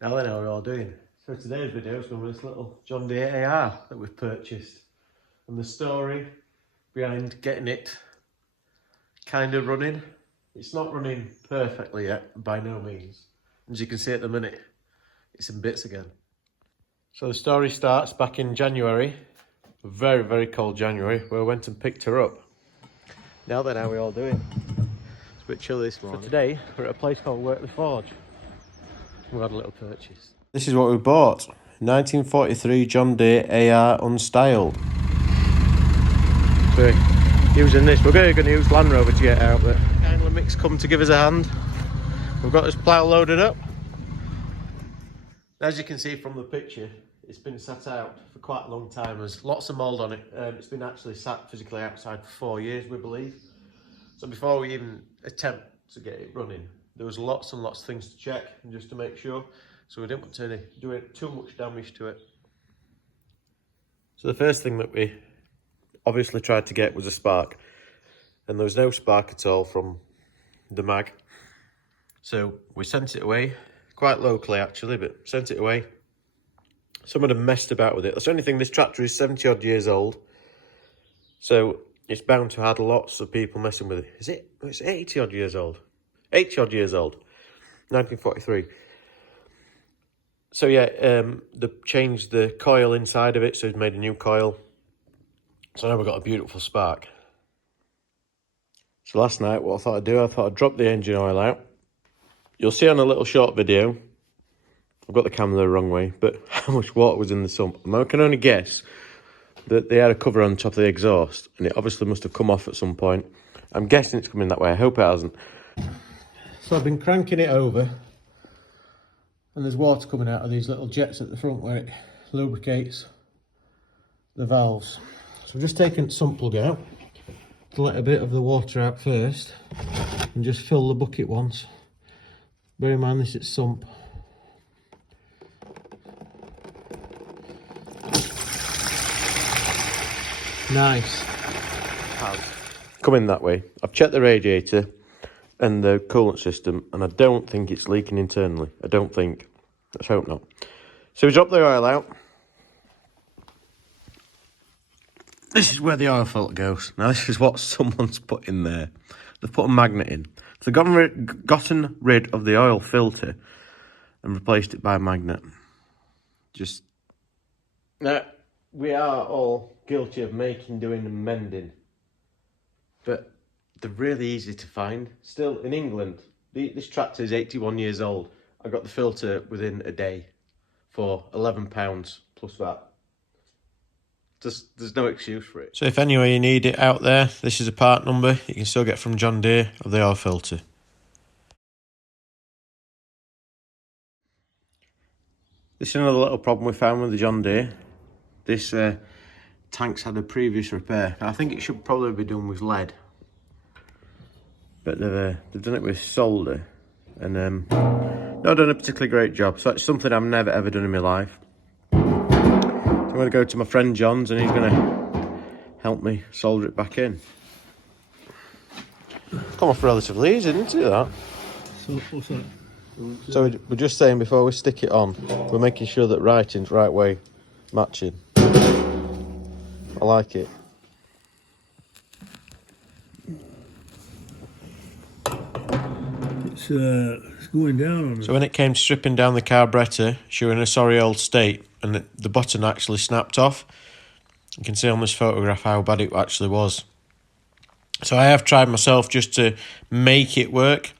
Now then, how are we all doing? So today's video is going to be this little John Deere AR that we've purchased. And the story behind getting it kind of running. It's not running perfectly yet, by no means. As you can see at the minute, it's in bits again. So the story starts back in January, a very, very cold January, where I went and picked her up. Now then, how are we all doing? It's a bit chilly this morning. For today, we're at a place called Workley Forge. We had a little purchase. This is what we bought. 1943 John Deere AR unstyled. So using this, we're going to use Land Rover to get out, but kindly Mick's come to give us a hand. We've got this plough loaded up. As you can see from the picture, it's been sat out for quite a long time. There's lots of mould on it. It's been actually sat physically outside for 4 years, we believe. So before we even attempt to get it running, there was lots and lots of things to check and just to make sure. So we didn't want to do too much damage to it. So the first thing that we obviously tried to get was a spark. And there was no spark at all from the mag. So we sent it away, quite locally actually, but sent it away. Someone had messed about with it. That's the only thing, this tractor is 70 odd years old. So it's bound to have lots of people messing with it. Is it? It's 80 odd years old. 80 odd years old. 1943. So yeah, they changed the coil inside of it, so it's made a new coil. So now we've got a beautiful spark. So last night, what I thought I'd do, I thought I'd drop the engine oil out. You'll see on a little short video, I've got the camera the wrong way, but how much water was in the sump. I can only guess that they had a cover on top of the exhaust, and it obviously must have come off at some point. I'm guessing it's coming that way, I hope it hasn't. So I've been cranking it over, and there's water coming out of these little jets at the front where it lubricates the valves. So I'm just taking the sump plug out to let a bit of the water out first and just fill the bucket once. Bear in mind this is sump. Nice. Coming that way. I've checked the radiator and the coolant system, and I don't think it's leaking internally. I don't think. Let's hope not. So we drop the oil out. This is where the oil filter goes. Now this is what someone's put in there. They've put a magnet in. So they've gotten rid of the oil filter and replaced it by a magnet. Just... Now, we are all guilty of making, doing and mending. But they're really easy to find. Still, in England, this tractor is 81 years old. I got the filter within a day for £11 plus that. There's no excuse for it. So if anyway you need it out there, this is a part number you can still get from John Deere of the oil filter. This is another little problem we found with the John Deere. This tank's had a previous repair. I think it should probably be done with lead, but they've done it with solder and not done a particularly great job. So it's something I've never ever done in my life. So I'm going to go to my friend John's and he's going to help me solder it back in. Come off relatively easy, didn't it, that? So what's that? So we're just saying before we stick it on, we're making sure that writing's right way matching. I like it. It's going down on it. So when it came to stripping down the carburettor, she was in a sorry old state and the button actually snapped off. You can see on this photograph how bad it actually was. So I have tried myself just to make it work.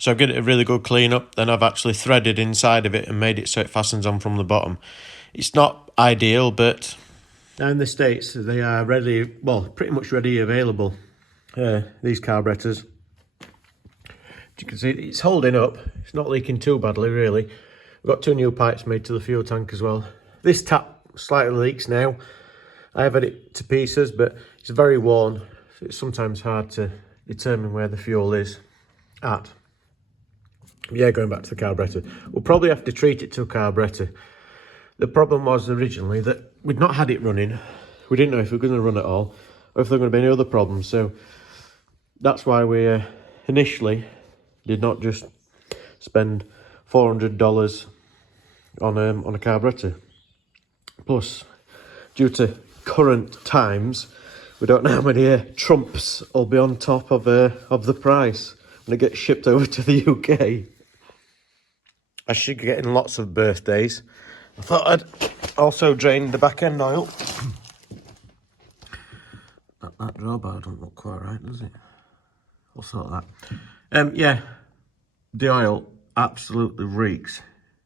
So I've given it a really good clean up, then I've actually threaded inside of it and made it so it fastens on from the bottom. It's not ideal, but now in the States they are ready, well, pretty much ready available, these carburettors. As you can see, it's holding up. It's not leaking too badly, really. We've got 2 new pipes made to the fuel tank as well. This tap slightly leaks now. I have had it to pieces, but it's very worn, so it's sometimes hard to determine where the fuel is at. Yeah, going back to the carburettor, we'll probably have to treat it to a carburettor. The problem was originally that we'd not had it running. We didn't know if we were going to run at all, or if there were going to be any other problems. So that's why we initially did not just spend $400 on a carburettor. Plus, due to current times, we don't know how many trumps will be on top of the price when it gets shipped over to the UK. I should be getting lots of birthdays. I thought I'd also drain the back end oil. That drawbar don't look quite right, does it? We'll sort that. Yeah, the oil absolutely reeks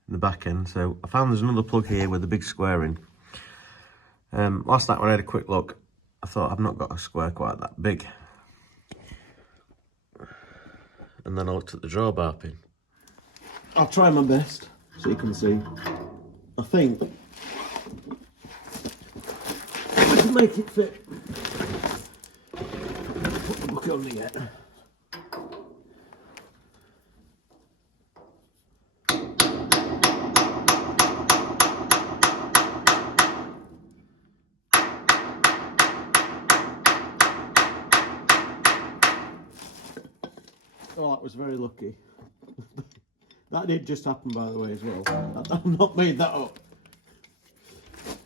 in the back end. So I found there's another plug here with a big square in. Last night when I had a quick look, I thought I've not got a square quite that big. And then I looked at the drawbar pin. I'll try my best so you can see. I think I can make it fit. Put the bucket on yet. Oh, that was very lucky. That did just happen, by the way, as well. I've not made that up.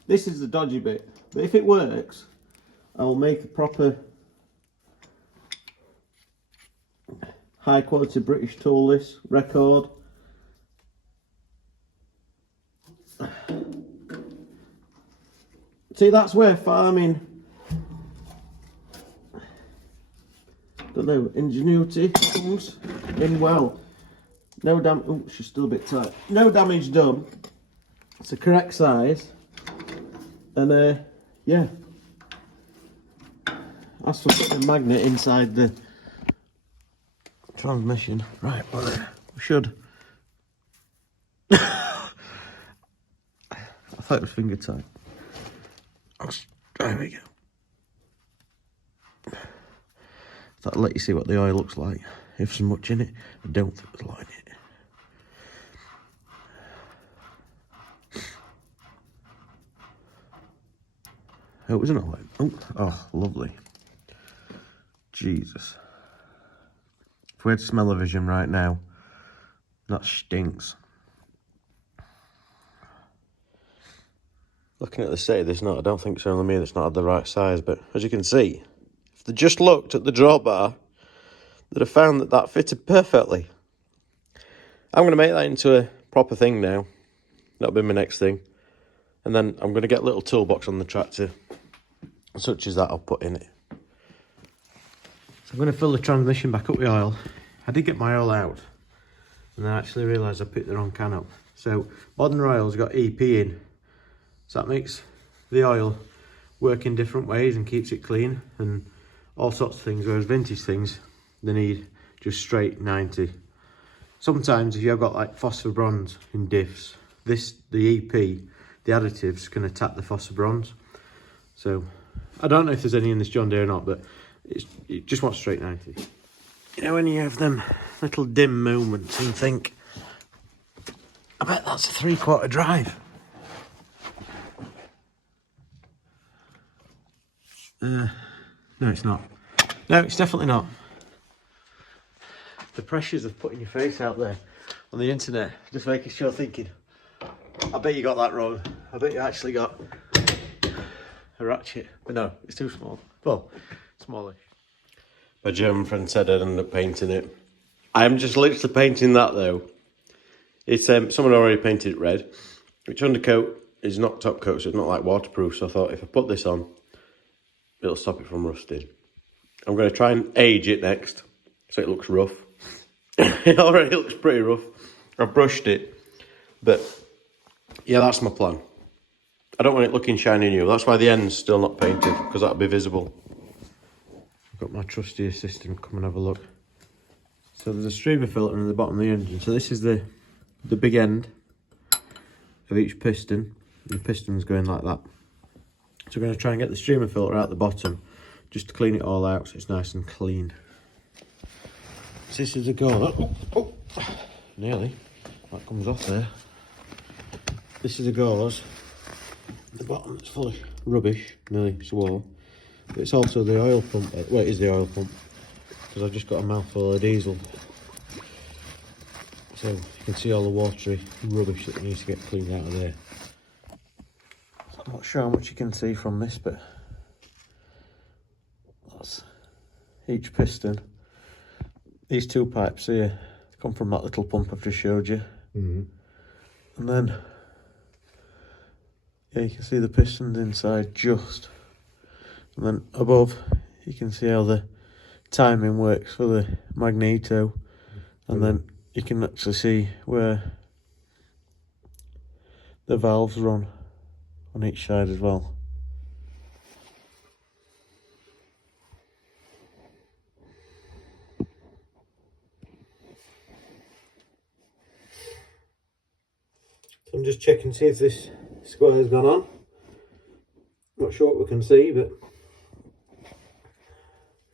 This is the dodgy bit, but if it works, I'll make a proper high quality British tool this record. See, that's where farming, don't know, ingenuity comes in well. No damage. Oh, she's still a bit tight. No damage done. It's the correct size, and yeah. That's for putting a magnet inside the transmission. Right, well, we should. I thought it was finger tight. There we go. That'll let you see what the oil looks like. If there's much in it, I don't think there's a lot in it. Oh, isn't it like? Oh, lovely. Jesus. If we had smell-o-vision right now, that stinks. Looking at the state of this nut, I don't think it's only me that's not had the right size, but as you can see, if they just looked at the drawbar, they'd have found that that fitted perfectly. I'm going to make that into a proper thing now. That'll be my next thing. And then I'm going to get a little toolbox on the tractor, such as that I'll put in it. So I'm going to fill the transmission back up with oil. I did get my oil out, and then I actually realised I picked the wrong can up. So modern oil's got EP in, so that makes the oil work in different ways and keeps it clean and all sorts of things, whereas vintage things, they need just straight 90. Sometimes if you've got like phosphor bronze in diffs, the EP, the additives can attack the phosphor bronze. So I don't know if there's any in this John Deere or not, but it just wants straight 90. You know when you have them little dim moments and think, I bet that's a 3/4 drive. No, it's not. No, it's definitely not. The pressures of putting your face out there on the internet, just making sure thinking, I bet you got that wrong. I bet you actually got a ratchet. But no, it's too small. Well, smallish. My German friend said I'd end up painting it. I'm just literally painting that though. It's someone already painted it red, which undercoat is not top coat, so it's not like waterproof. So I thought if I put this on, it'll stop it from rusting. I'm going to try and age it next, so it looks rough. It already looks pretty rough. I've brushed it, but yeah, that's my plan. I don't want it looking shiny new. That's why the end's still not painted, because that'll be visible. I've got my trusty assistant come and have a look. So there's a streamer filter in the bottom of the engine. So this is the big end of each piston. And the piston's going like that. So we're going to try and get the streamer filter out the bottom, just to clean it all out so it's nice and clean. So this is a gauze. Oh, nearly. That comes off there. This is a gauze. The bottom is full of rubbish, nearly swore. But it's also the oil pump. Well, it is the oil pump, because I've just got a mouthful of diesel. So you can see all the watery rubbish that needs to get cleaned out of there. I'm not sure how much you can see from this, but that's each piston. These two pipes here come from that little pump I've just showed you. And then, yeah, you can see the pistons inside just. And then above, you can see how the timing works for the magneto. And then you can actually see where the valves run on each side as well. So I'm just checking to see if this squire's gone on. Not sure what we can see, but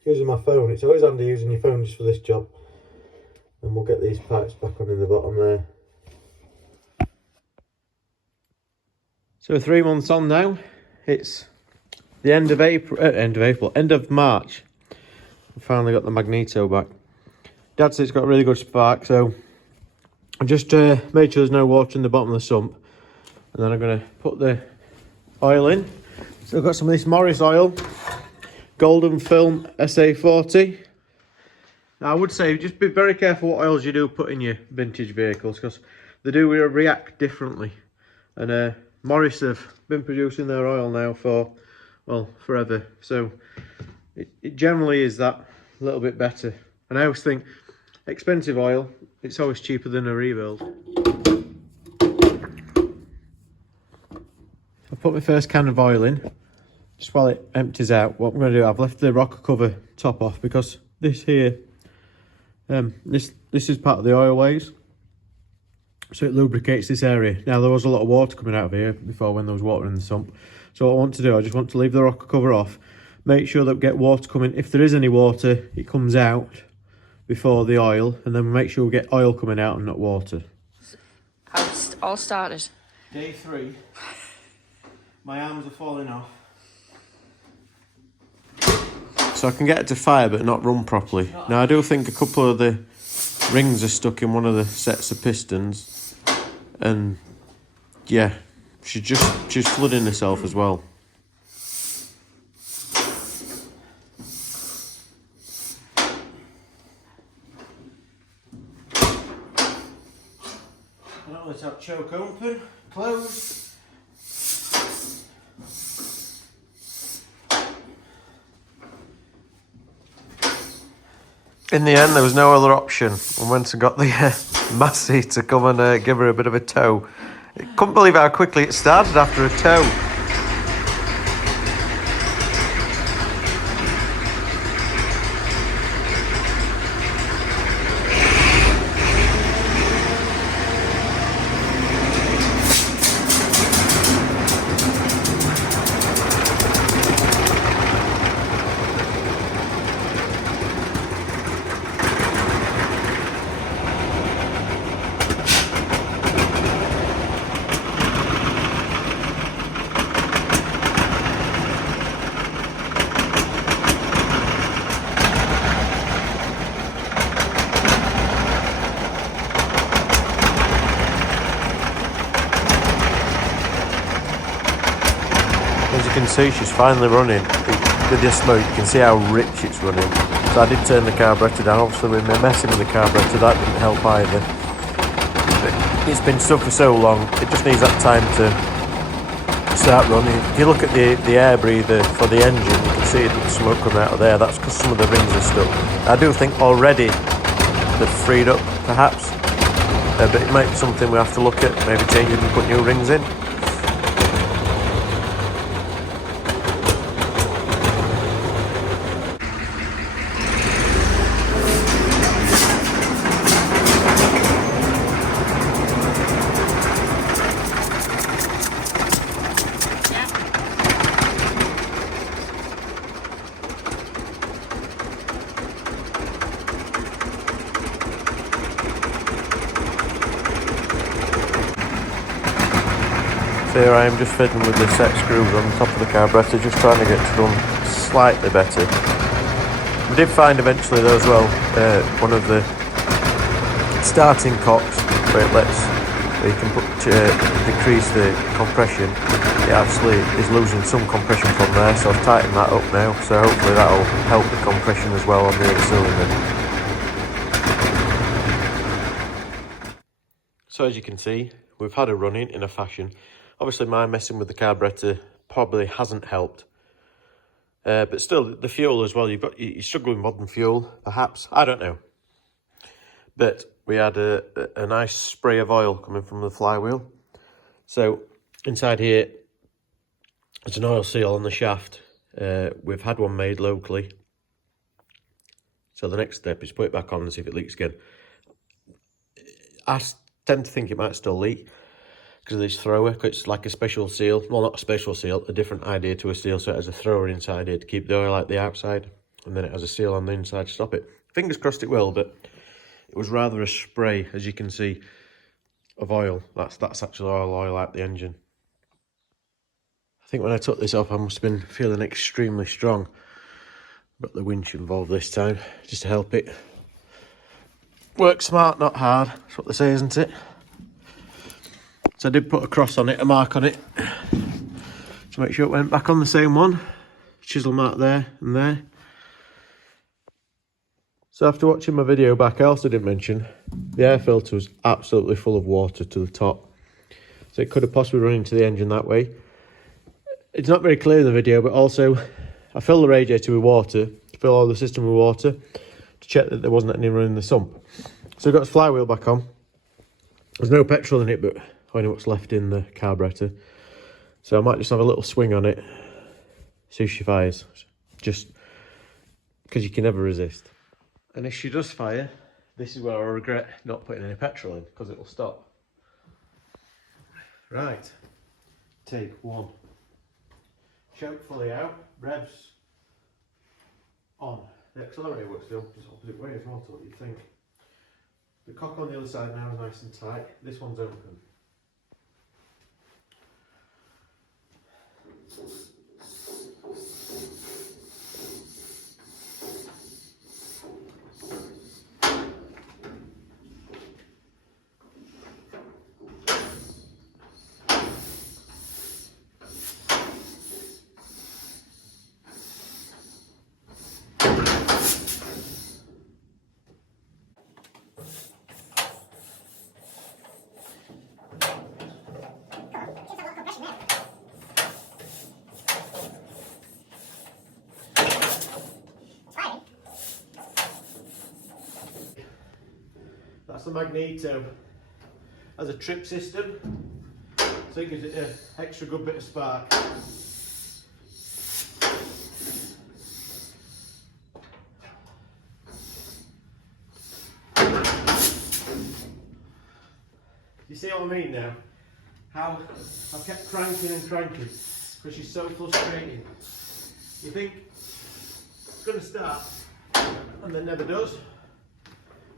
using my phone, it's always handy using your phone just for this job. And we'll get these pipes back on in the bottom there. So 3 months on now. It's the end of end of March. We finally got the magneto back. Dad said it's got a really good spark, so I just made sure there's no water in the bottom of the sump. And then I'm going to put the oil in. So I've got some of this Morris oil, Golden Film SA40. Now I would say just be very careful what oils you do put in your vintage vehicles, because they do react differently. And Morris have been producing their oil now for, well, forever. So it generally is that a little bit better. And I always think expensive oil, it's always cheaper than a rebuild. I've put my first can of oil in. Just while it empties out, what I'm going to do, I've left the rocker cover top off because this here, this is part of the oil ways. So it lubricates this area. Now there was a lot of water coming out of here before when there was water in the sump. So what I want to do, I just want to leave the rocker cover off. Make sure that we get water coming. If there is any water, it comes out before the oil. And then make sure we get oil coming out and not water. How it all started? Day 3. My arms are falling off. So I can get it to fire but not run properly. Now I do think a couple of the rings are stuck in one of the sets of pistons. And yeah, she's flooding herself as well. I don't let that choke open, close. In the end, there was no other option. I went and got the Massey to come and give her a bit of a tow. I couldn't believe how quickly it started after a tow. As you can see, she's finally running. With this smoke, you can see how rich it's running. So I did turn the carburettor down. Obviously, with me messing with the carburettor, that didn't help either. But it's been stuck for so long, it just needs that time to start running. If you look at the air breather for the engine, you can see the smoke coming out of there. That's because some of the rings are stuck. I do think already they've freed up, perhaps. But it might be something we have to look at, maybe change it and put new rings in. Here I am just fiddling with the set screws on the top of the carburettor, just trying to get it to run slightly better. We did find eventually though as well, one of the starting cocks where you can decrease the compression. It actually is losing some compression from there, so I've tightened that up now, so hopefully that'll help the compression as well on the other cylinder. So as you can see, we've had a run-in a fashion. Obviously my messing with the carburetor probably hasn't helped. But still, the fuel as well, you're struggling with modern fuel, perhaps, I don't know. But we had a nice spray of oil coming from the flywheel. So inside here, there's an oil seal on the shaft. We've had one made locally. So the next step is put it back on and see if it leaks again. I tend to think it might still leak because of this thrower, because it's like a special seal. Well, not a special seal, a different idea to a seal. So it has a thrower inside here to keep the oil out the outside, and then it has a seal on the inside to stop it. Fingers crossed it will, but it was rather a spray, as you can see, of oil. That's actually oil out the engine. I think when I took this off, I must have been feeling extremely strong. Got the winch involved this time, just to help it. Work smart, not hard. That's what they say, isn't it? So I did put a cross on it, a mark on it, to make sure it went back on the same one. Chisel mark there and there. So after watching my video back, I also did mention the air filter was absolutely full of water to the top. So it could have possibly run into the engine that way. It's not very clear in the video, but also I filled the radiator with water, fill all the system with water, to check that there wasn't any running in the sump. So I got the flywheel back on. There's no petrol in it, but only what's left in the carburetor. So I might just have a little swing on it, see if she fires. Just because you can never resist. And if she does fire, this is where I regret not putting any petrol in, because it will stop. Right, take one. Choke fully out, revs on. The accelerator works the opposite way as well to what you'd think. The cock on the other side now is nice and tight. This one's open. That's the magneto. As a trip system, so it gives it an extra good bit of spark. You see what I mean now? How I've kept cranking and cranking because she's so frustrating. You think it's going to start and then never does.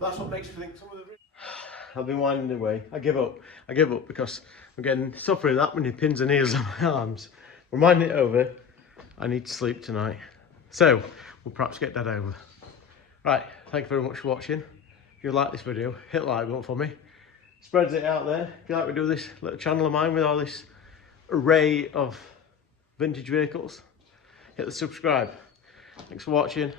That's what makes me think some of the... I've been winding away. I give up because I'm getting suffering that many pins and needles on my arms. We're winding it over. I need to sleep tonight. So we'll perhaps get that over. Right, thank you very much for watching. If you like this video, hit the like button for me. Spreads it out there. If you like we do this little channel of mine with all this array of vintage vehicles, hit the subscribe. Thanks for watching.